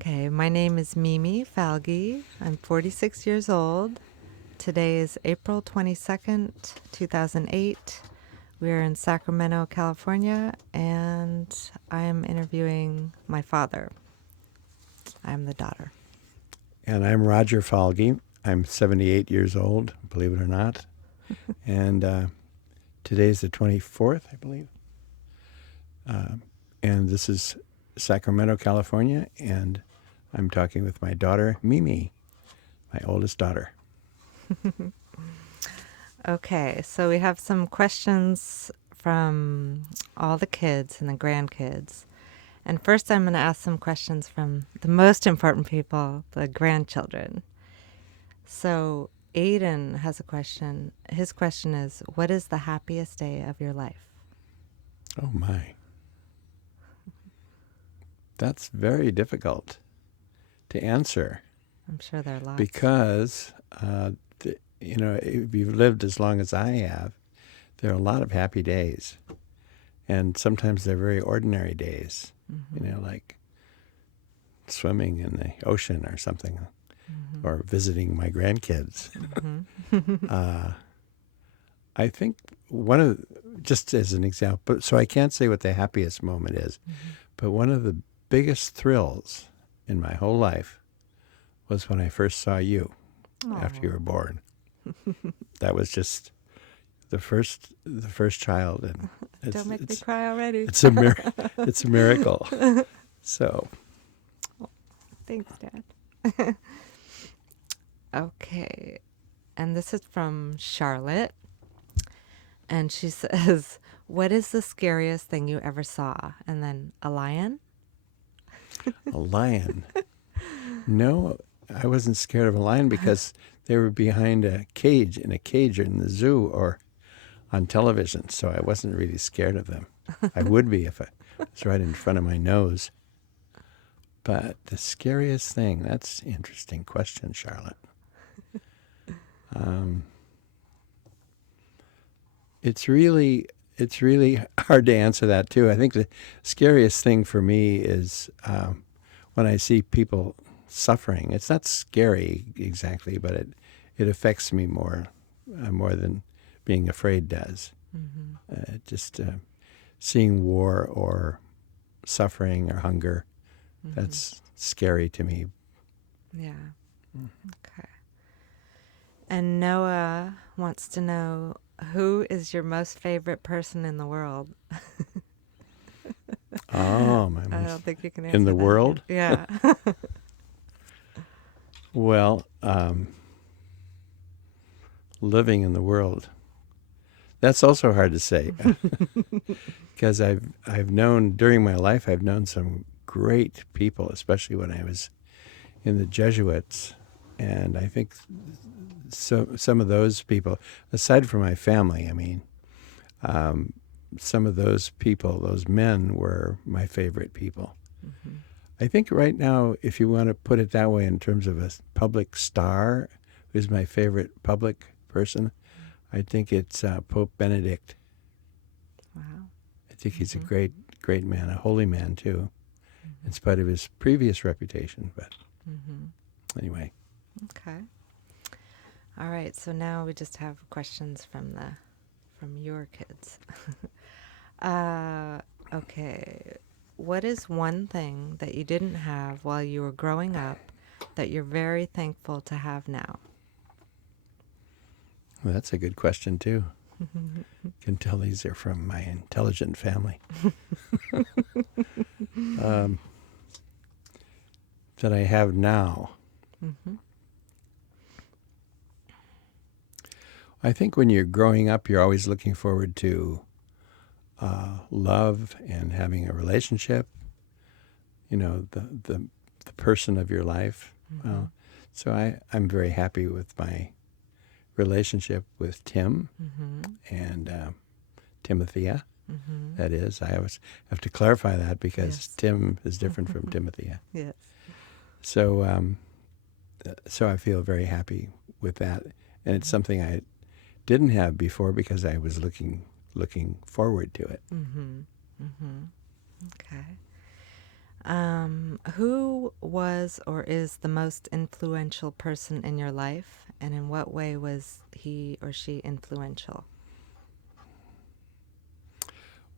Okay, my name is Mimi Falge. I'm 46 years old. Today is April 22nd, 2008. We're in Sacramento, California, and I am interviewing my father. I'm the daughter. And I'm Roger Falge. I'm 78 years old, believe it or not. And today's the 24th, I believe. And this is Sacramento, California, and I'm talking with my daughter, Mimi, my oldest daughter. Okay, so we have some questions from all the kids and the grandkids. And first, I'm going to ask some questions from the most important people, the grandchildren. So, Aiden has a question. His question is, what is the happiest day of your life? Oh, my. That's very difficult to answer I'm sure there are lots. because, if you've lived as long as I have, there are a lot of happy days. And sometimes they're very ordinary days, like swimming in the ocean or something, or visiting my grandkids. I think just as an example, so I can't say what the happiest moment is, but one of the biggest thrills in my whole life was when I first saw you after you were born. That was just the first child, and Don't make me cry already. it's a miracle. So, Thanks, Dad. Okay, and this is from Charlotte, and she says, "What is the scariest thing you ever saw?" And then a lion. a lion. No, I wasn't scared of a lion because they were behind a cage in the zoo or on television, so I wasn't really scared of them. I would be if it was right in front of my nose. But the scariest thing, that's an interesting question, Charlotte. It's really hard to answer that, too. I think the scariest thing for me is when I see people suffering. It's not scary exactly, but it affects me more than being afraid does. Just seeing war or suffering or hunger, that's scary to me. Yeah. Okay. And Noah wants to know, who is your most favorite person in the world? Oh, my I most don't think you can answer in the that world? yet. Yeah. Well, living in the world. That's also hard to say because I've known during my life, I've known some great people, especially when I was in the Jesuits, and I think some of those people, aside from my family, some of those people, those men, were my favorite people. I think right now, if you want to put it that way in terms of a public star, who's my favorite public person, I think it's Pope Benedict. Wow. I think he's a great man, a holy man too, in spite of his previous reputation. But anyway. Okay. All right. So now we just have questions from your kids. Okay. What is one thing that you didn't have while you were growing up that you're very thankful to have now? Well, that's a good question too. Can tell these are from my intelligent family. That I have now. I think when you're growing up, you're always looking forward to love and having a relationship. The person of your life. So I'm very happy with my relationship with Tim and Timothea. That is, I always have to clarify that because Tim is different from Timothea. Yes. So I feel very happy with that, and it's something I didn't have before because I was looking forward to it. Okay. Who was or is the most influential person in your life, and in what way was he or she influential?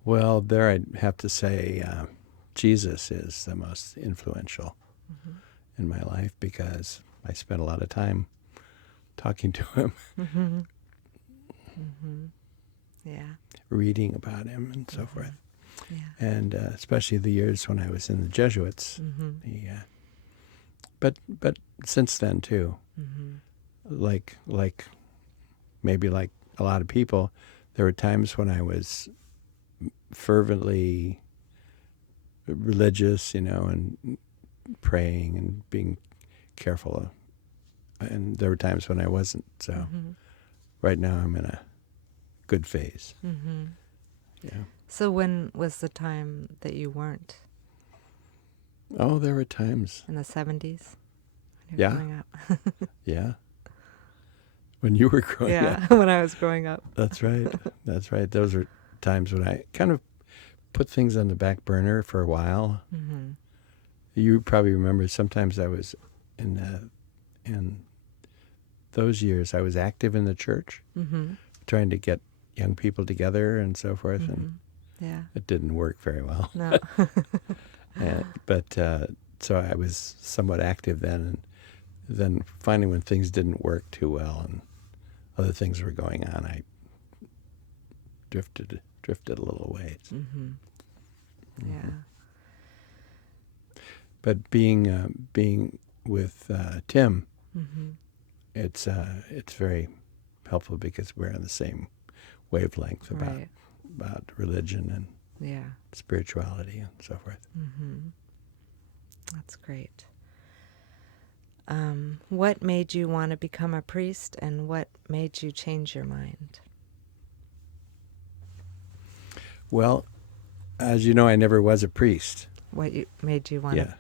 Well, there I'd have to say Jesus is the most influential Mm-hmm. in my life because I spent a lot of time talking to him, Mm-hmm. Mm-hmm. Yeah. reading about him, and so Mm-hmm. forth. Yeah. And especially the years when I was in the Jesuits. Mm-hmm. He, but since then too, Mm-hmm. like maybe like a lot of people, there were times when I was fervently religious, and praying and being careful. And there were times when I wasn't. So Mm-hmm. right now I'm in a good phase. Mm-hmm. Yeah. So when was the time that you weren't? Oh, there were times. In the 70s? When you were Yeah. growing up? Yeah. When you were growing up. Yeah, when I was growing up. That's right. That's right. Those are times when I kind of put things on the back burner for a while. Mm-hmm. You probably remember sometimes I was in those years I was active in the church, Mm-hmm. trying to get young people together and so forth, Mm-hmm. and Yeah. it didn't work very well. No. But so I was somewhat active then, and then finally when things didn't work too well and other things were going on, I drifted a little ways. Mm-hmm. Yeah. But being with Tim, Mm-hmm. it's very helpful because we're on the same wavelength Right. about religion and Yeah. spirituality and so forth. Mm-hmm. That's great. What made you want to become a priest, and what made you change your mind? Well, as you know, I never was a priest. Made you want to Yeah.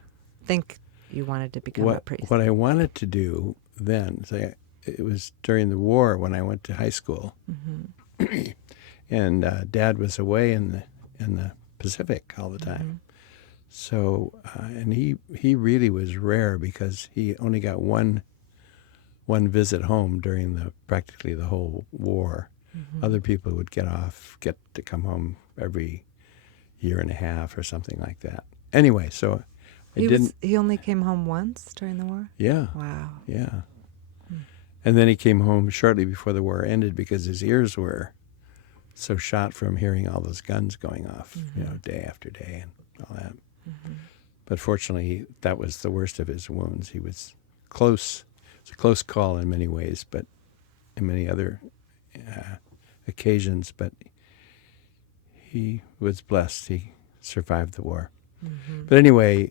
think you wanted to become a priest? What I wanted to do then, it was during the war when I went to high school, Mm-hmm. and Dad was away in the Pacific all the time. Mm-hmm. So and he really was rare because he only got one one visit home during practically the whole war. Mm-hmm. Other people would get to come home every year and a half or something like that. Anyway, so He only came home once during the war? Yeah. Wow. Yeah. Hmm. And then he came home shortly before the war ended because his ears were so shot from hearing all those guns going off, Mm-hmm. day after day and all that. Mm-hmm. But fortunately, that was the worst of his wounds. He was close. It's a close call in many ways, but in many other occasions. But he was blessed. He survived the war. Mm-hmm. But anyway,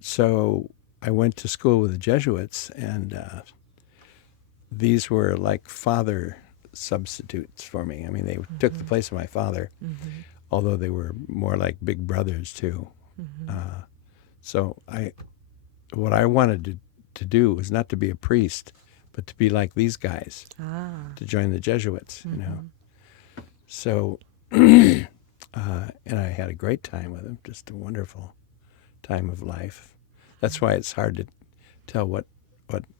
so I went to school with the Jesuits, and these were like father substitutes for me. I mean, they took the place of my father, Mm-hmm. although they were more like big brothers too. Mm-hmm. So what I wanted to do was not to be a priest, but to be like these guys, to join the Jesuits, So, and I had a great time with them, just a wonderful time of life. That's why it's hard to tell what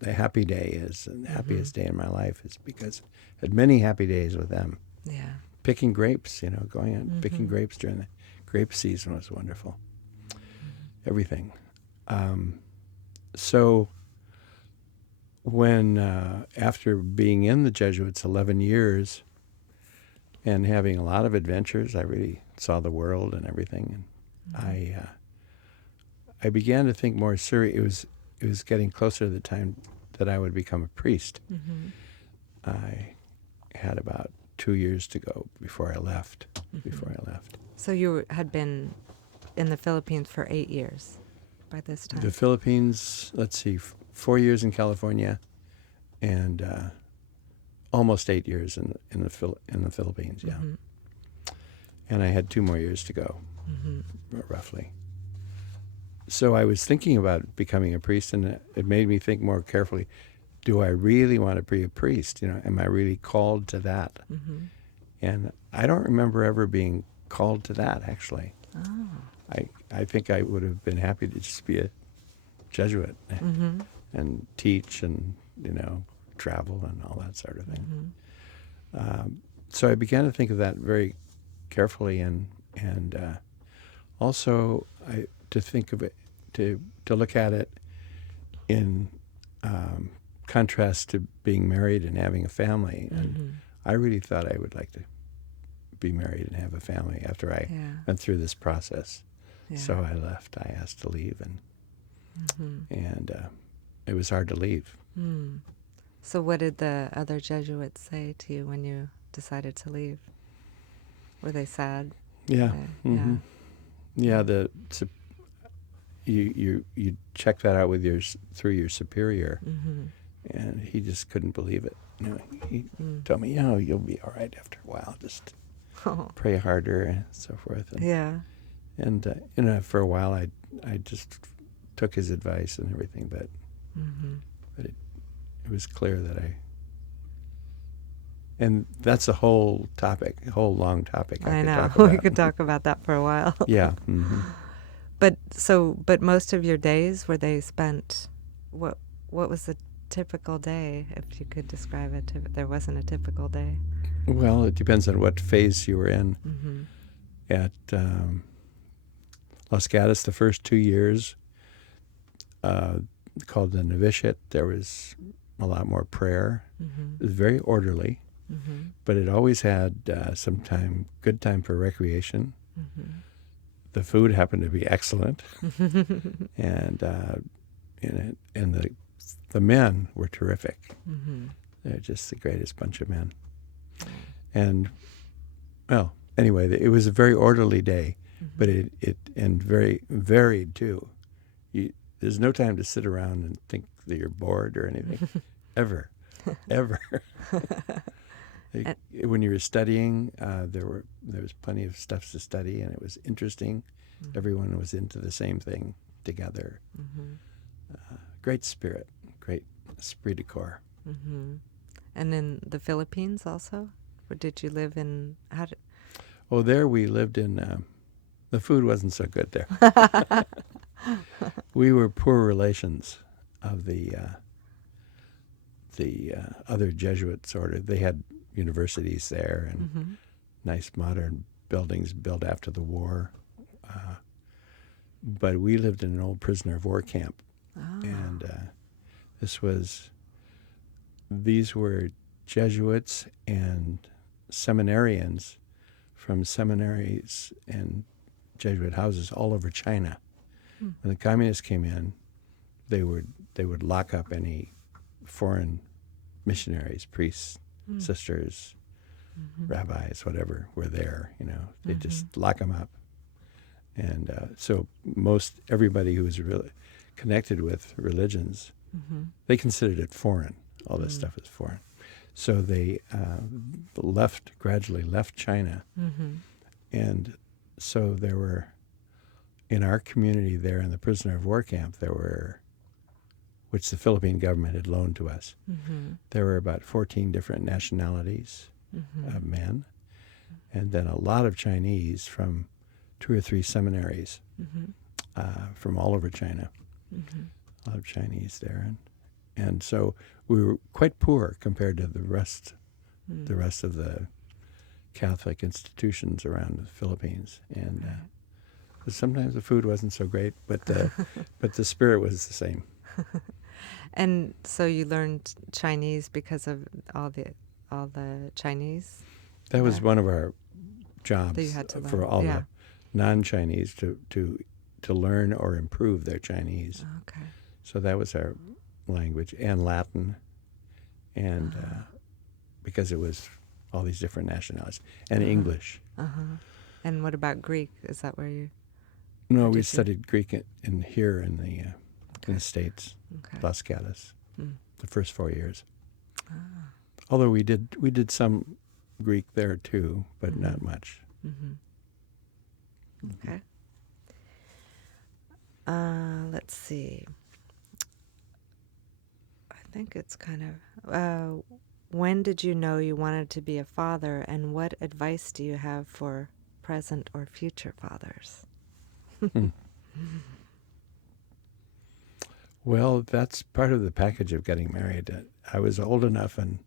a happy day is. And the happiest day in my life is because I had many happy days with them. Yeah. Picking grapes, going out picking grapes during the grape season was wonderful. Everything. So when, after being in the Jesuits 11 years and having a lot of adventures, I really saw the world and everything. And I began to think more serious. It was getting closer to the time that I would become a priest. Mm-hmm. I had about 2 years to go before I left. So you had been in the Philippines for 8 years by this time? The Philippines, let's see, 4 years in California, and almost 8 years in the Philippines. Yeah, Mm-hmm. and I had 2 more years to go, Mm-hmm. roughly. So I was thinking about becoming a priest, and it made me think more carefully. Do I really want to be a priest? Am I really called to that? Mm-hmm. And I don't remember ever being called to that, actually. Oh. I think I would have been happy to just be Jesuit Mm-hmm. and teach and, travel and all that sort of thing. So I began to think of that very carefully, and also to think of it, to look at it in contrast to being married and having a family. And I really thought I would like to be married and have a family after I went through this process. Yeah. So I left. I asked to leave, Mm-hmm. and it was hard to leave. Mm. So what did the other Jesuits say to you when you decided to leave? Were they sad? Yeah. Yeah. Yeah. You check that out with through your superior, and he just couldn't believe it. He told me, you'll be all right after a while. Just pray harder and so forth. And, Yeah. and for a while, I just took his advice and everything, but it was clear that and that's a whole topic, a whole long topic. I could know. talk about. We could talk about that for a while. Yeah. But most of your days were they spent, what was a typical day, if you could describe it? There wasn't a typical day. Well, it depends on what phase you were in. At Los Gatos, the first 2 years, called the novitiate, there was a lot more prayer. It was very orderly, but it always had some good time for recreation. The food happened to be excellent, and the men were terrific. They're just the greatest bunch of men. And well, anyway, it was a very orderly day, but it very varied too. There's no time to sit around and think that you're bored or anything, ever. When you were studying, there was plenty of stuff to study, and it was interesting. Everyone was into the same thing together. Great spirit, great esprit de corps. And in the Philippines also? Or did you live in... There we lived in... the food wasn't so good there. We were poor relations of the other Jesuits order. They had universities there and nice modern buildings built after the war. But we lived in an old prisoner of war camp. And these were Jesuits and seminarians from seminaries and Jesuit houses all over China. When the communists came in, they would lock up any foreign missionaries, priests, sisters, rabbis, whatever were there. They'd just lock them up. And so everybody who was really connected with religions, they considered it foreign. All this stuff is foreign. So they gradually left China. And so there were, in our community there in the prisoner of war camp, which the Philippine government had loaned to us, there were about 14 different nationalities of men, and then a lot of Chinese from 2 or 3 seminaries from all over China. A lot of Chinese there. And so we were quite poor compared to the rest of the Catholic institutions around the Philippines. And sometimes the food wasn't so great, but the spirit was the same. And so you learned Chinese because of all the Chinese? That was one of our jobs that you had to learn. For all the non-Chinese to learn or improve their Chinese. Okay. So that was our language, and Latin, and because it was all these different nationalities, and English. And what about Greek? Is that where you... No, we studied Greek here in the States, Los Gatos, the first 4 years. Although we did some Greek there too, but not much. Okay. Let's see. I think it's kind of... when did you know you wanted to be a father, and what advice do you have for present or future fathers? Well, that's part of the package of getting married. I was old enough and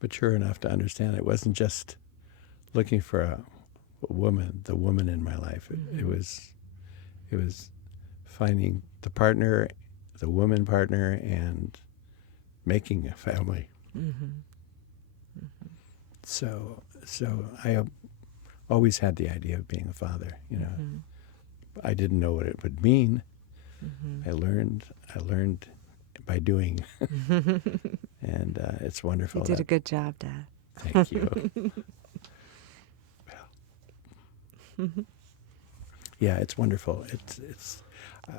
mature enough to understand it wasn't just looking for a woman, the woman in my life. It was finding the partner, the woman partner, and making a family. So I always had the idea of being a father. I didn't know what it would mean. I learned by doing, and it's wonderful. You did a good job, Dad. Thank you. Well, yeah, it's wonderful. It's.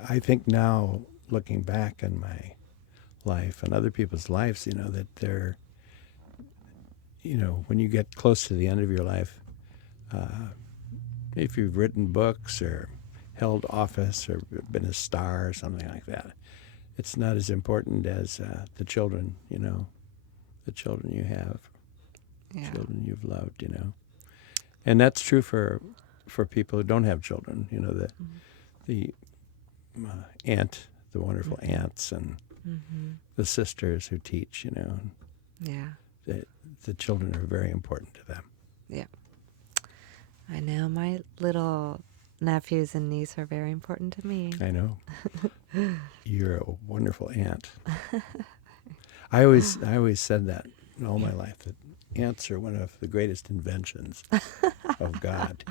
I think now, looking back on my life and other people's lives, that they're, when you get close to the end of your life, if you've written books or held office or been a star or something like that, it's not as important as the children, the children you have, children you've loved, And that's true for people who don't have children, the aunt, the wonderful aunts and the sisters who teach, Yeah. The children are very important to them. Yeah. I know my little nephews and niece are very important to me. I know. You're a wonderful aunt. I always said that all my life, that ants are one of the greatest inventions of God,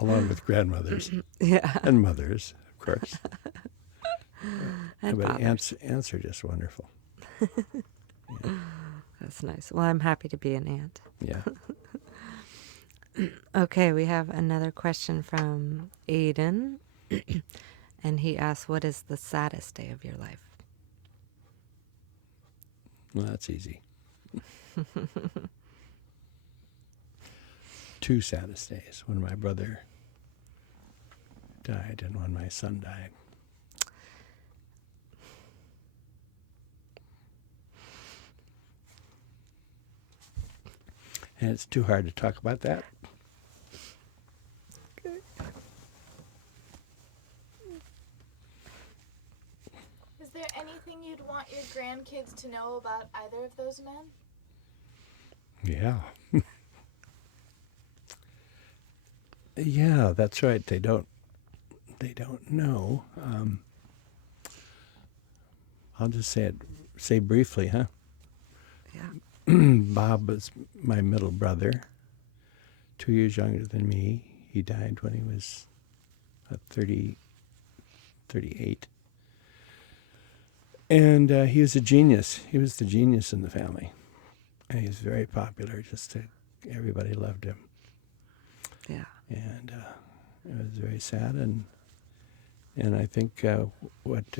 along with grandmothers and mothers, of course. And but fathers. ants are just wonderful. That's nice. Well, I'm happy to be an aunt. Yeah. Okay, we have another question from Aiden. And he asks, what is the saddest day of your life? Well, that's easy. Two saddest days, when my brother died and when my son died. And it's too hard to talk about that. Okay. Is there anything you'd want your grandkids to know about either of those men? Yeah. Yeah, that's right. They don't know. I'll just say briefly, huh? Yeah. Bob was my middle brother, 2 years younger than me. He died when he was 38. And he was a genius. He was the genius in the family. And he was very popular. Everybody loved him. Yeah. And it was very sad. And I think what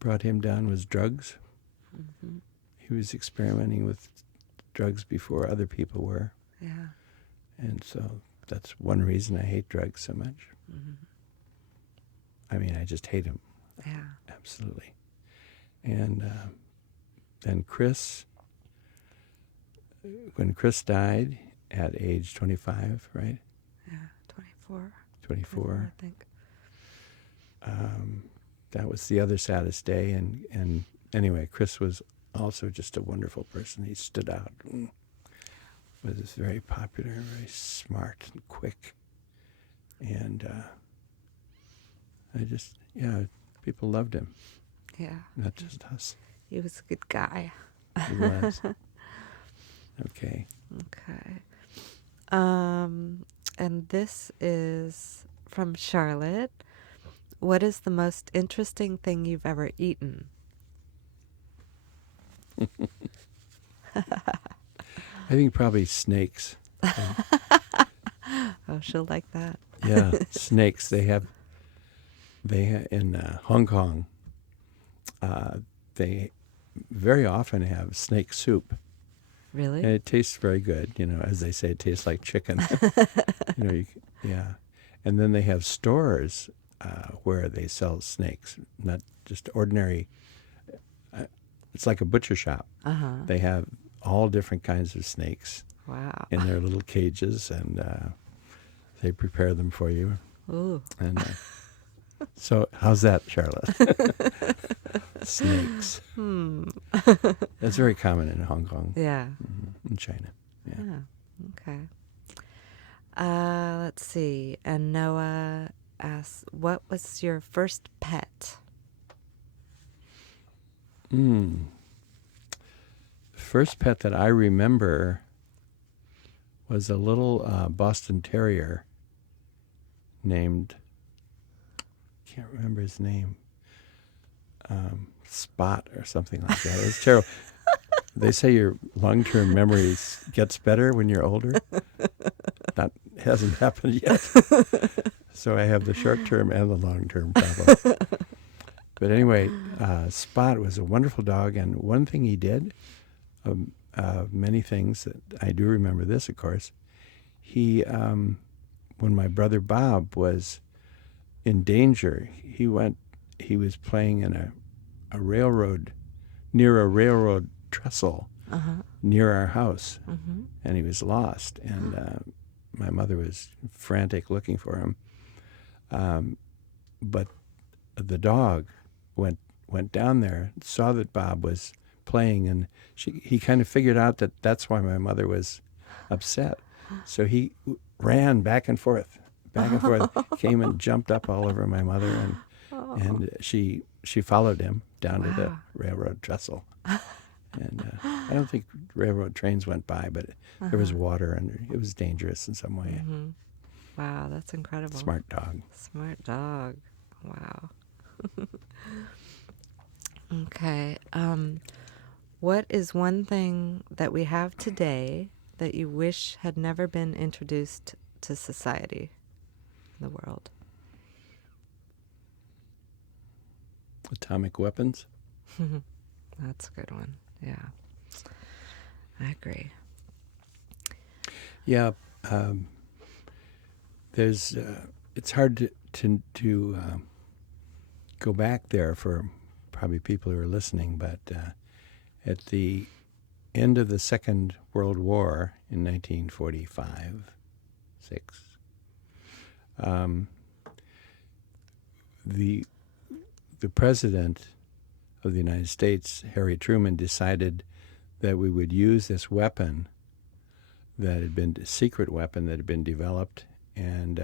brought him down was drugs. Mm-hmm. He was experimenting with drugs before other people were. Yeah. And so that's one reason I hate drugs so much. Mm-hmm. I mean, I just hate him. Yeah. Absolutely. And then Chris, when Chris died at age 25, right? Yeah. 24. 24. I think. That was the other saddest day. And anyway, Chris was also just a wonderful person. He stood out and was very popular, very smart and quick. And people loved him. Yeah. Not just us. He was a good guy. He was. Okay. Okay. And this is from Charlotte. What is the most interesting thing you've ever eaten? I think probably snakes. Oh, she'll like that. Yeah, snakes. They in Hong Kong. They very often have snake soup. Really? And it tastes very good. As they say, it tastes like chicken. Yeah. And then they have stores where they sell snakes, not just ordinary. It's like a butcher shop. Uh-huh. They have all different kinds of snakes Wow. in their little cages, and they prepare them for you. Ooh. And So how's that, Charlotte? Snakes. That's very common in Hong Kong, Yeah. in China. Yeah. Oh, okay. Let's see. And Noah asks, what was your first pet? The first pet that I remember was a little Boston Terrier named, can't remember his name, Spot or something like that. It was terrible. They say your long-term memory gets better when you're older. That hasn't happened yet. So I have the short-term and the long-term problem. But anyway, Spot was a wonderful dog, and one thing he did, many things that I do remember this, of course, he, when my brother Bob was in danger, he was playing in a railroad, near a railroad trestle near our house, and he was lost, and my mother was frantic looking for him. But the dog went down there, saw that Bob was playing, and he kind of figured out that that's why my mother was upset. So he ran back and forth, came and jumped up all over my mother, and she followed him down to the railroad trestle. And I don't think railroad trains went by, but there was water, and it was dangerous in some way. Wow, that's incredible. Smart dog. Smart dog. Wow. Okay. What is one thing that we have today that you wish had never been introduced to society, the world? Atomic weapons. That's a good one. Yeah. I agree. Yeah. There's. It's hard to go back there for probably people who are listening, but at the end of the Second World War in 1945, 6, the president of the United States, Harry Truman, decided that we would use this weapon that had been a secret weapon that had been developed, and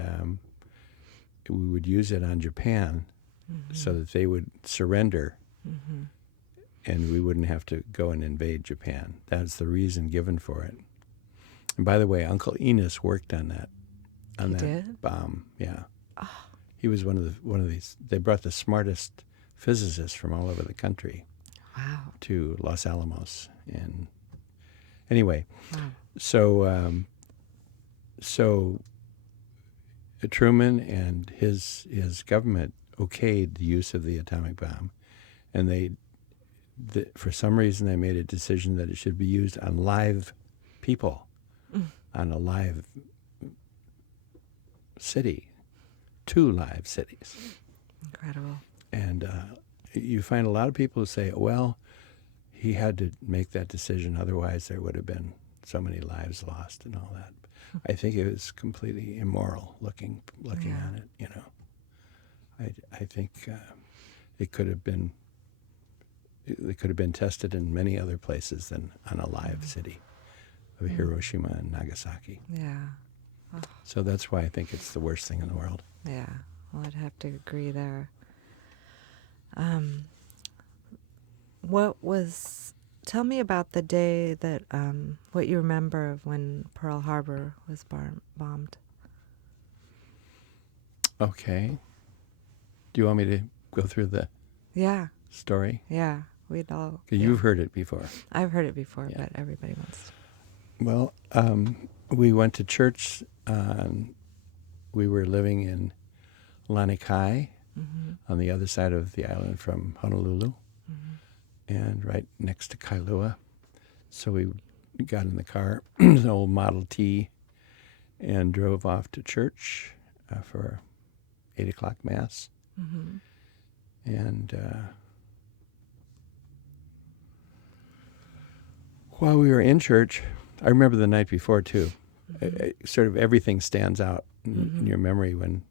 we would use it on Japan so that they would surrender, and we wouldn't have to go and invade Japan. That's the reason given for it. And by the way, Uncle Enos worked on that did? bomb. Yeah, he was one of these. They brought the smartest physicists from all over the country to Los Alamos, and anyway, so Truman and his government okayed the use of the atomic bomb, and for some reason they made a decision that it should be used on live people, on a live city, 2 live cities. Incredible. And you find a lot of people who say, well, he had to make that decision, otherwise there would have been so many lives lost and all that. I think it was completely immoral looking on it, you know. I think it could have been tested in many other places than on a live city of Hiroshima and Nagasaki. Yeah. So that's why I think it's the worst thing in the world. Yeah. Well, I'd have to agree there. Tell me about the day that, what you remember of when Pearl Harbor was bombed. Okay. Do you want me to go through the story? Yeah. We'd all. You've heard it before. I've heard it before, but everybody wants to. Well, we went to church. We were living in Lanikai, on the other side of the island from Honolulu, and right next to Kailua. So we got in the car, an old Model T, and drove off to church for 8 o'clock Mass. And while we were in church, I remember the night before too, sort of everything stands out in your memory when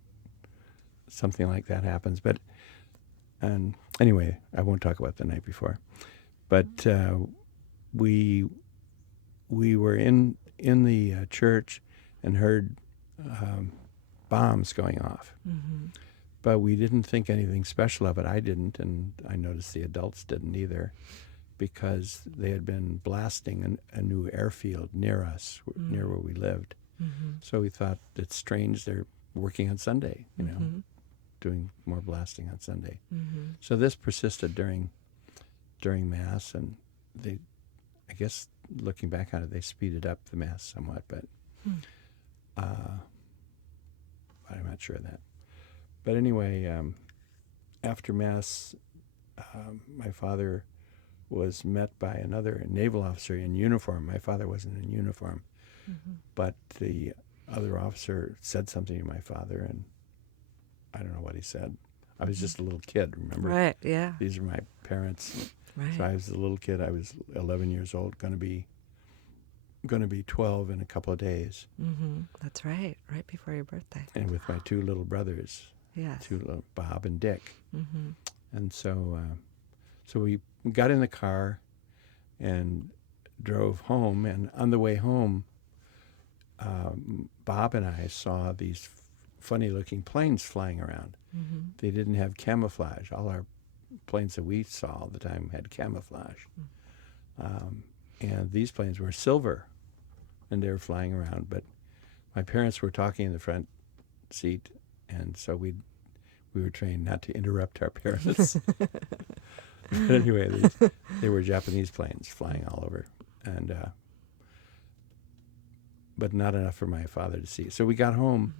something like that happens. But and anyway, I won't talk about the night before. But we were in the church and heard bombs going off. Mm-hmm. But we didn't think anything special of it. I didn't, and I noticed the adults didn't either, because they had been blasting a new airfield near us, near where we lived. Mm-hmm. So we thought it's strange they're working on Sunday, Mm-hmm. doing more blasting on Sunday. Mm-hmm. So this persisted during Mass, and they, I guess, looking back on it, they speeded up the Mass somewhat, but I'm not sure of that. But anyway, after Mass, my father was met by another naval officer in uniform. My father wasn't in uniform, but the other officer said something to my father, and I don't know what he said. I was just a little kid, remember? Right, yeah. These are my parents. Right. So I was a little kid. I was 11 years old, going to be 12 in a couple of days. Mm-hmm. That's right. Right before your birthday. And with my two little brothers, Yes. Bob and Dick. Mm-hmm. And so we got in the car and drove home. And on the way home, Bob and I saw these funny-looking planes flying around. Mm-hmm. They didn't have camouflage. All our planes that we saw all the time had camouflage. And these planes were silver, and they were flying around. But my parents were talking in the front seat, and so we were trained not to interrupt our parents. But anyway, they were Japanese planes flying all over, and but not enough for my father to see. So we got home,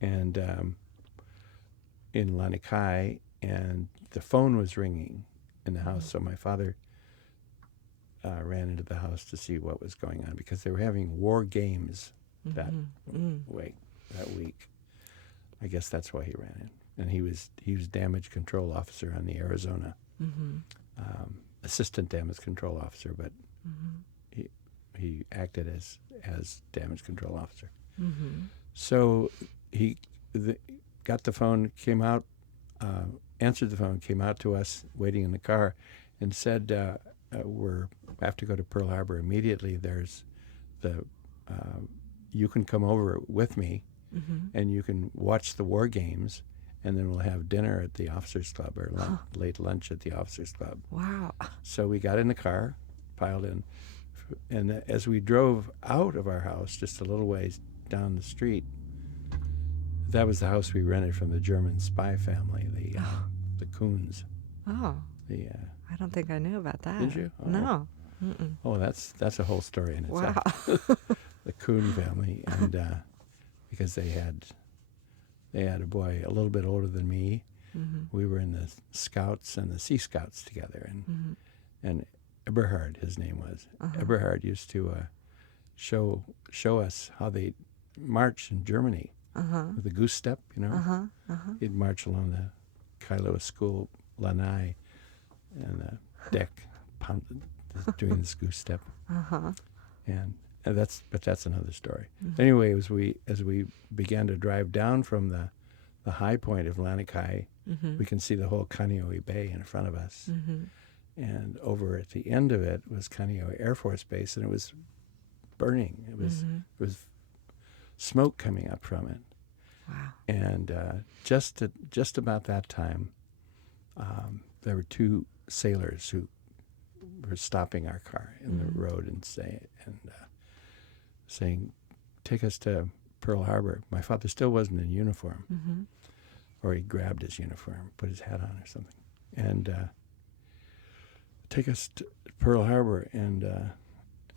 and in Lanikai, and the phone was ringing in the house. So my father ran into the house to see what was going on, because they were having war games that week. I guess that's why he ran in. And he was damage control officer on the Arizona, assistant damage control officer, but he acted as damage control officer. Mm-hmm. So he got the phone, came out, answered the phone, came out to us waiting in the car, and said, we have to go to Pearl Harbor immediately. There's you can come over with me, and you can watch the war games, and then we'll have dinner at the officers club, or late lunch at the officers club. Wow. So we got in the car, piled in, and as we drove out of our house just a little ways down the street, that was the house we rented from the German spy family, the Kuhns. Oh. I don't think I knew about that. Did you? Oh. No. Oh, that's a whole story in itself. Wow. The Kuhn family, and because they had a boy a little bit older than me. We were in the Scouts and the Sea Scouts together, and Eberhard, his name was. Eberhard used to show us how they march in Germany with the goose step, He'd march along the Kailua School Lanai, and the deck pounded, doing this goose step. And that's another story. Anyway, as we began to drive down from the high point of Lanikai, we can see the whole Kaneohe Bay in front of us. And over at the end of it was Kaneohe Air Force Base, and it was burning. It was smoke coming up from it. Wow. And just about that time, there were two sailors who were stopping our car in the road and saying, "Take us to Pearl Harbor." My father still wasn't in uniform, or he grabbed his uniform, put his hat on or something, and take us to Pearl Harbor. And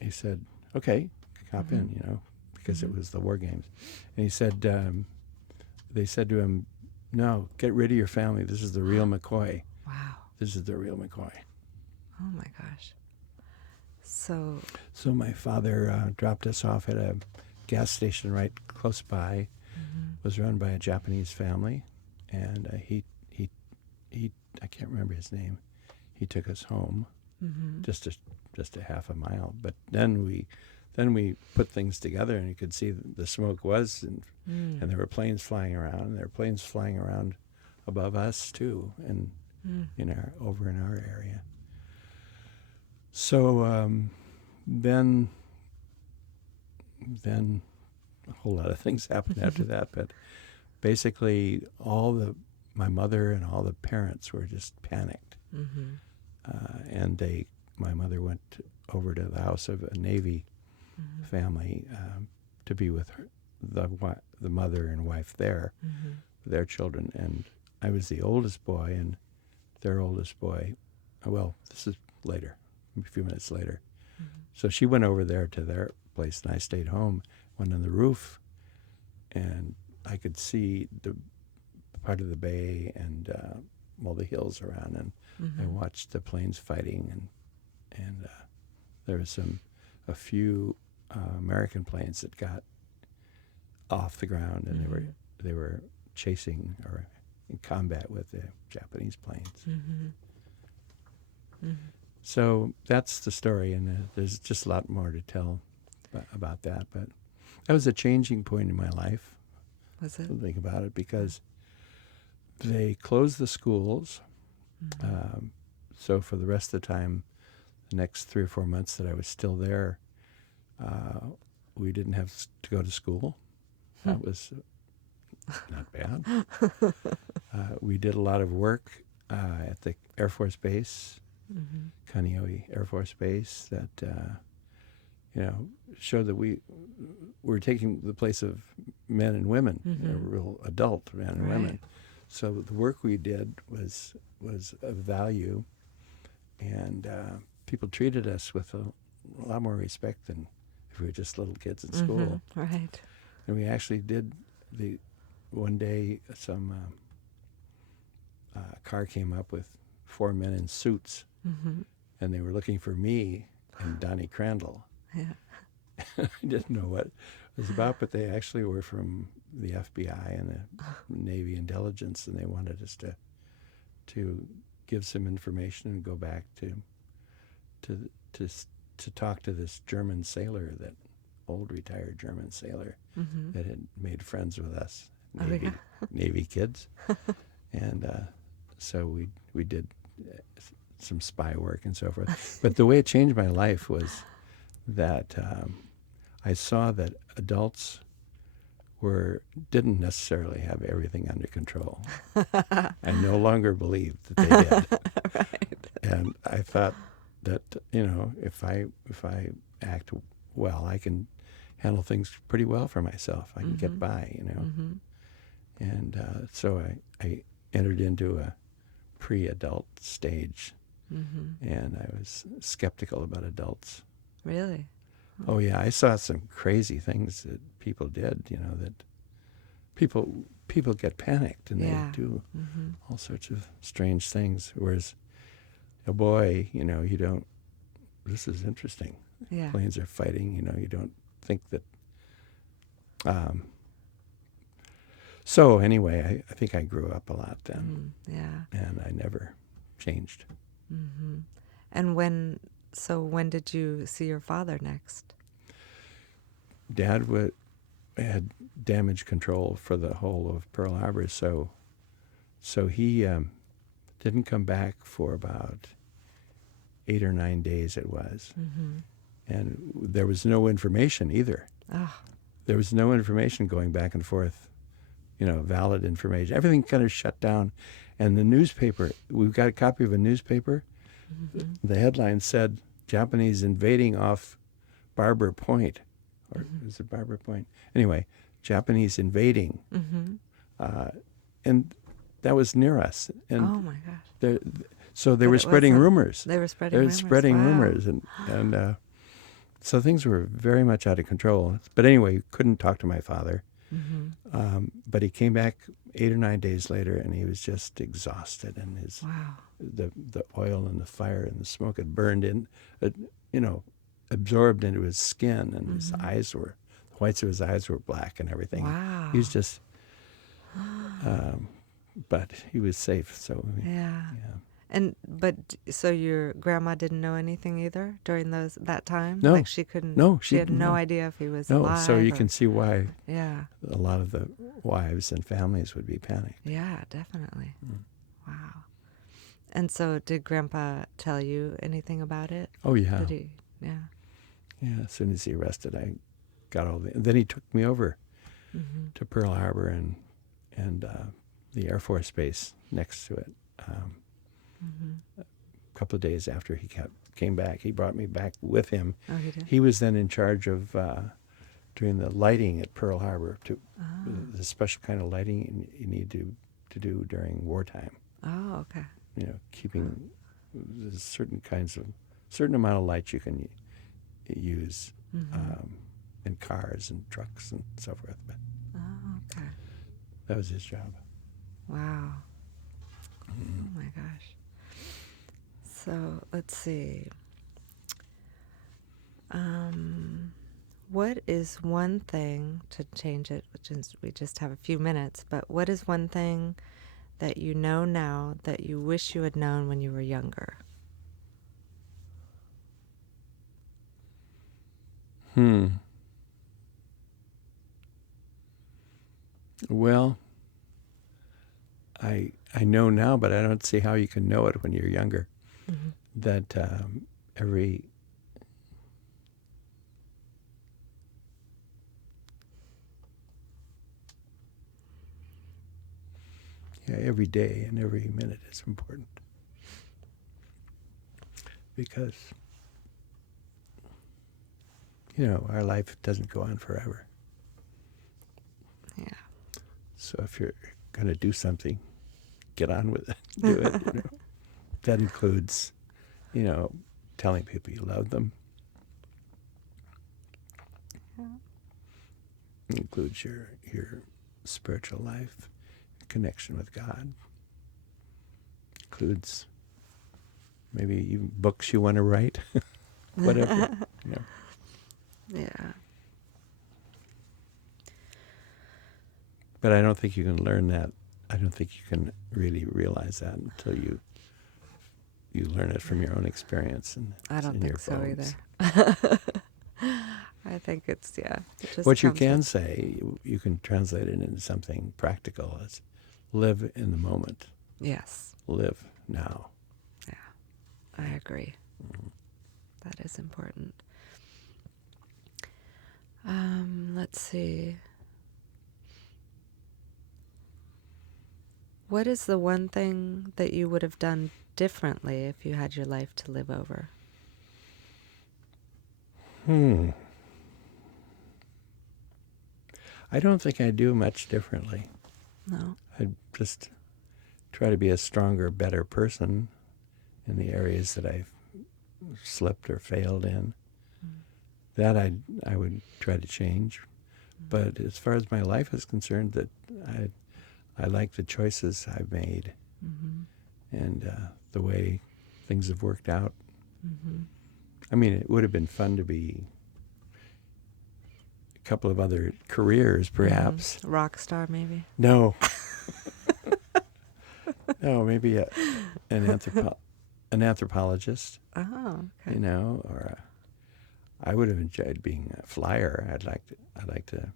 he said, "Okay, hop in," because it was the war games. And he said, they said to him, "No, get rid of your family. This is the real McCoy. Wow. This is the real McCoy." Oh my gosh. So my father dropped us off at a gas station right close by. Was run by a Japanese family, and he I can't remember his name. He took us home, just a half a mile. But then we put things together, and you could see the smoke was, and there were planes flying around. And there were planes flying around above us too, and over in our area. So then a whole lot of things happened after that, but basically my mother and all the parents were just panicked. And my mother went over to the house of a Navy family to be with the mother and wife there, with their children. And I was the oldest boy, and their oldest boy, well, this is later, a few minutes later. So she went over there to their place, and I stayed home, went on the roof, and I could see the part of the bay and all the hills around, and I watched the planes fighting, and there was a few American planes that got off the ground, and they were chasing or in combat with the Japanese planes. So that's the story, and there's just a lot more to tell about that. But that was a changing point in my life. Was it? Think about it, because they closed the schools. So for the rest of the time, the next 3 or 4 months that I was still there, we didn't have to go to school. That was not bad. We did a lot of work at the Air Force Base, Kaneohe Air Force Base, that showed that we were taking the place of men and women, real adult men and women. So the work we did was of value, and people treated us with a lot more respect than if we were just little kids in school. Right. And we actually did one day some car came up with 4 men in suits, and they were looking for me and Donnie Crandall. Yeah. I didn't know what it was about, but they actually were from the FBI and the Navy intelligence, and they wanted us to give some information and go back to talk to this German sailor, that old retired German sailor that had made friends with us, Navy kids, and so we did some spy work and so forth. But the way it changed my life was that I saw that adults didn't necessarily have everything under control. I no longer believed that they did. Right. And I thought that, if I act well, I can handle things pretty well for myself. I can get by, And so I entered into a pre-adult stage, and I was skeptical about adults. Really? Oh yeah, I saw some crazy things that people did, that people get panicked, and they do all sorts of strange things. Whereas a boy, you don't, this is interesting. Yeah. Planes are fighting, you don't think that. So anyway, I think I grew up a lot then. And I never changed. And when did you see your father next? Dad had damage control for the whole of Pearl Harbor, so he didn't come back for about 8 or 9 days it was. And there was no information either. There was no information going back and forth, valid information. Everything kind of shut down. And the newspaper, we've got a copy of a newspaper. The headline said, Japanese invading off Barber Point. Or is it Barber Point? Anyway, Japanese invading. And that was near us. And oh my gosh. So they were spreading rumors. They were spreading rumors. And so things were very much out of control. But anyway, couldn't talk to my father. But he came back 8 or 9 days later, and he was just exhausted, and the oil and the fire and the smoke had burned in, absorbed into his skin, and his eyes the whites of his eyes were black and everything. Wow. He was just, but he was safe. So yeah. So your grandma didn't know anything either during that time? No, Like she couldn't, no, she had no no, idea if he was no. So alive you or, can see why yeah, a lot of the wives and families would be panicked. yeah, definitely. Wow. And so did Grandpa tell you anything about it? Oh yeah, Did he? Yeah. yeah. As soon as he arrested, I got then he took me over Mm-hmm. to Pearl Harbor and the Air Force Base next to it. Mm-hmm. A couple of days after he came back, he brought me back with him. Oh, he did? He was then in charge of doing the lighting at Pearl Harbor, the special kind of lighting you need to do during wartime. Oh, okay. Keeping there's certain amount of light you can use Mm-hmm. in cars and trucks and so forth. But Oh, okay. that was his job. Wow. Oh my gosh. So let's see. What is one thing to change it, which is we just have a few minutes, but what is one thing that you know now that you wish you had known when you were younger? Well, I know now, but I don't see how you can know it when you're younger. Mm-hmm. That every day and every minute is important, because our life doesn't go on forever. Yeah. So if you're going to do something, get on with it. Do it. That includes, telling people you love them. Yeah. It includes your spiritual life, connection with God. It includes maybe even books you want to write, whatever. Yeah. But I don't think you can learn that. I don't think you can really realize that until you learn it from your own experience and I don't in think your so bones. either. I think it's, it just What you comes can with- say, you can translate it into something practical, is live in the moment. Yes. Live now. Yeah. I agree. That is important. Let's see. What is the one thing that you would have done differently if you had your life to live over? I don't think I do much differently. No. I'd just try to be a stronger, better person in the areas that I've slipped or failed in. That I would try to change. But as far as my life is concerned, that I like the choices I've made and the way things have worked out. I mean, it would have been fun to be a couple of other careers, perhaps. Rock star, maybe? No. No, maybe an anthropologist. Oh, okay. Or I would have enjoyed being a flyer. I'd like to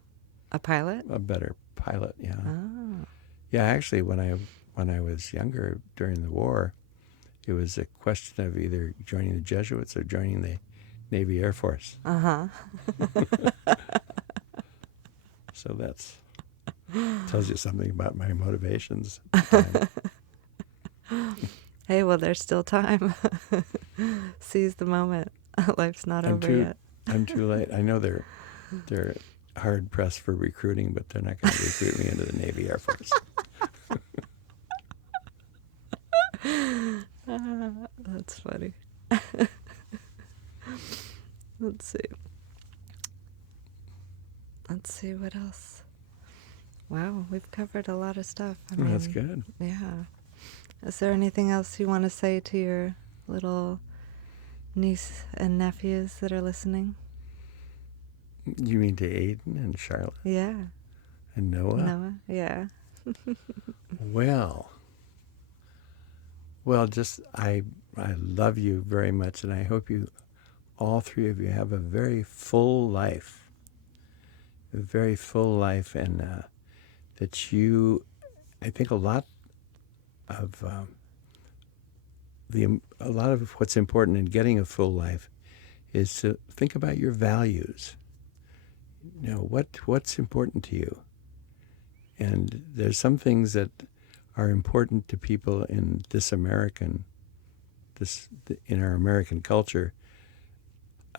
A pilot? a better pilot. Yeah. Oh. Yeah. Actually, when I was younger during the war, it was a question of either joining the Jesuits or joining the Navy Air Force. Uh-huh. So that's tells you something about my motivations at the time. Hey, well, there's still time. Seize the moment. Life's not over yet. I'm too late. I know they're hard pressed for recruiting, but they're not going to recruit me into the Navy Air Force. That's funny. Let's see what else. Wow, we've covered a lot of stuff. That's good. Yeah. Is there anything else you want to say to your little niece and nephews that are listening? You mean to Aiden and Charlotte Yeah. and Noah? Noah? Yeah. Well, Well, I love you very much, and I hope all three of you, have a very full life, and that I think of a lot of what's important in getting a full life is to think about your values. What's important to you, and there's some things that are important to people in in our American culture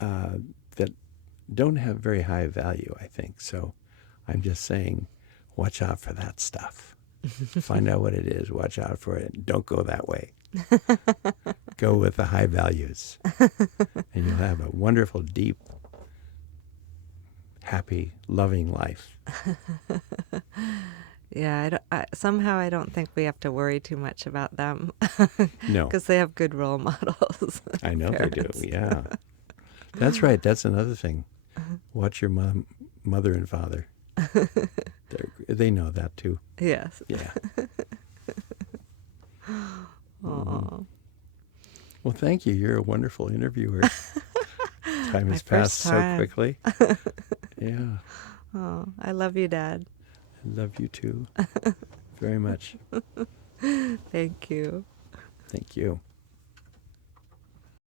that don't have very high value, I think. So I'm just saying, watch out for that stuff. Find out what it is. Watch out for it. Don't go that way. Go with the high values. And you'll have a wonderful, deep, happy, loving life. Yeah, somehow I don't think we have to worry too much about them. No. Because they have good role models. I know they do, Parents. yeah. That's right. That's another thing. Watch your mother and father. They know that too. Yes. Yeah. Aw. Well, thank you. You're a wonderful interviewer. Time My has first passed so time. quickly. Yeah. Oh, I love you, Dad. I love you too. Very much. Thank you. Thank you.